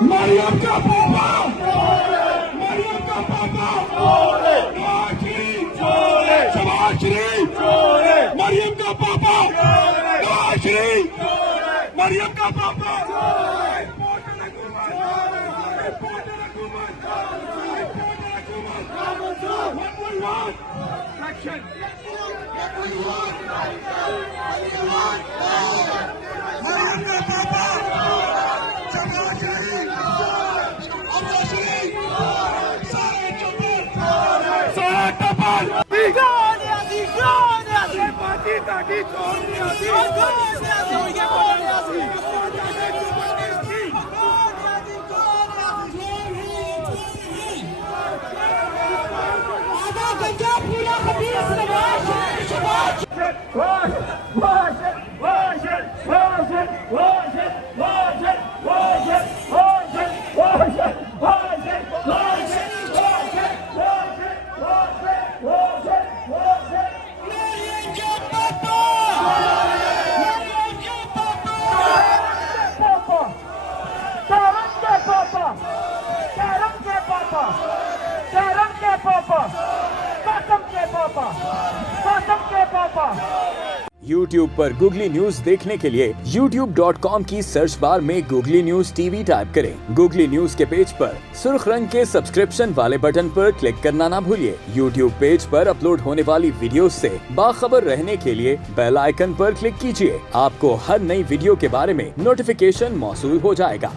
मरियम का पापा, मरियम का पापा, शबाश शरीफ, मरियम का पापा, शबाश शरीफ, मरियम का पापा, YouTube पर गूगली न्यूज देखने के लिए youtube.com की सर्च बार में गूगली न्यूज टीवी टाइप करें। गूगली न्यूज के पेज पर सुर्ख रंग के सब्सक्रिप्शन वाले बटन पर क्लिक करना ना भूलिए। YouTube पेज पर अपलोड होने वाली वीडियोस से बाखबर रहने के लिए बेल आइकन पर क्लिक कीजिए। आपको हर नई वीडियो के बारे में नोटिफिकेशन मौसूल हो जाएगा।